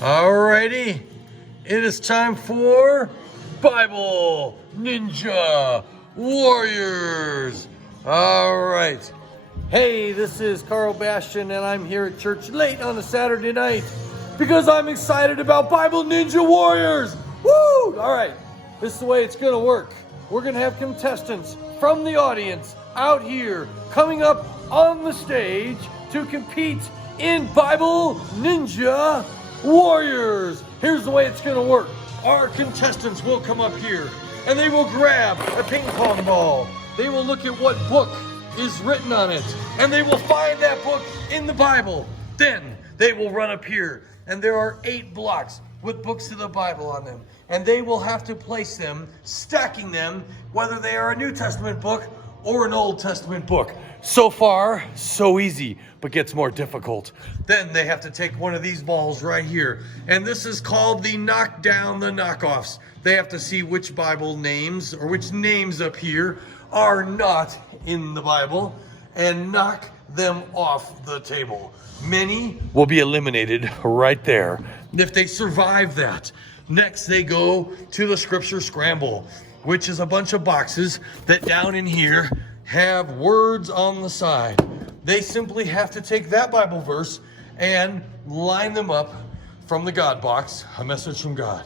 Alrighty, it is time for Bible Ninja Warriors. Alright, hey, this is Carl Bastian and I'm here at church late on a Saturday night because I'm excited about Bible Ninja Warriors. Woo! Alright, this is the way it's gonna work. We're gonna have contestants from the audience out here coming up on the stage to compete in Bible Ninja Warriors. Here's the way it's gonna work. Our contestants will come up here and they will grab a ping pong ball. They will look at what book is written on it and they will find that book in the Bible. Then they will run up here and there are 8 blocks with books of the Bible on them. And they will have to place them, stacking them, whether they are a New Testament book or an Old Testament book. So far, so easy, but gets more difficult. Then they have to take one of these balls right here. And this is called the knock down the knockoffs. They have to see which Bible names or which names up here are not in the Bible and knock them off the table. Many will be eliminated right there if they survive that. Next, they go to the Scripture Scramble, which is a bunch of boxes that down in here have words on the side. They simply have to take that Bible verse and line them up from the God box, a message from God.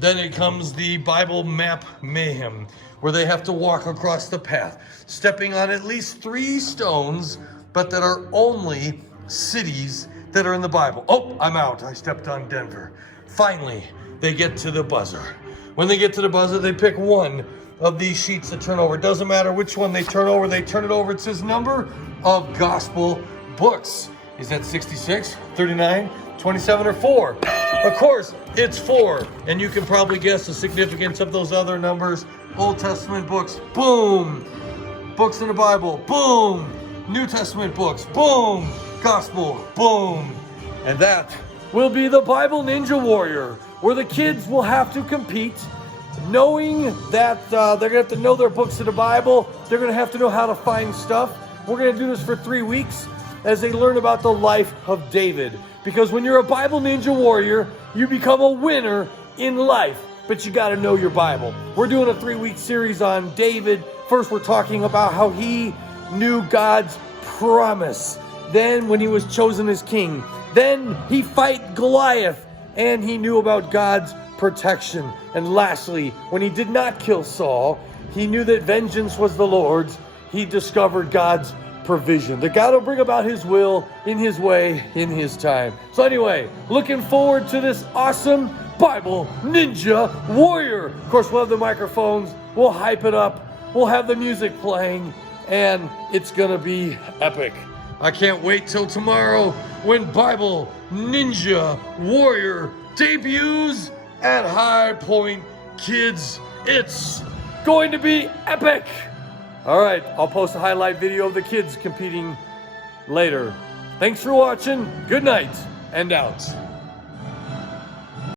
Then it comes the Bible Map Mayhem, where they have to walk across the path, stepping on at least 3 stones, but that are only cities that are in the Bible. Oh, I'm out. I stepped on Denver. Finally, they get to the buzzer. When they get to the buzzer, they pick one of these sheets to turn over. It doesn't matter which one they turn over. They turn it over. It says number of gospel books. Is that 66, 39, 27, or 4? Of course, it's 4. And you can probably guess the significance of those other numbers. Old Testament books, boom. Books in the Bible, boom. New Testament books, boom. Gospel, boom. And that will be the Bible Ninja Warrior, where the kids will have to compete knowing that they're going to have to know their books of the Bible. They're going to have to know how to find stuff. We're going to do this for 3 weeks as they learn about the life of David. Because when you're a Bible Ninja Warrior, you become a winner in life. But you got to know your Bible. We're doing a 3-week series on David. First, we're talking about how he knew God's promise. Then, when he was chosen as king. Then, he fight Goliath. And he knew about God's protection. And lastly, when he did not kill Saul, he knew that vengeance was the Lord's. He discovered God's provision. That God will bring about his will in his way, in his time. So anyway, looking forward to this awesome Bible Ninja Warrior. Of course, we'll have the microphones. We'll hype it up. We'll have the music playing. And it's going to be epic. I can't wait till tomorrow when Bible Ninja Warrior debuts at High Point Kids. It's going to be epic. All right, I'll post a highlight video of the kids competing later. Thanks for watching. Good night and out.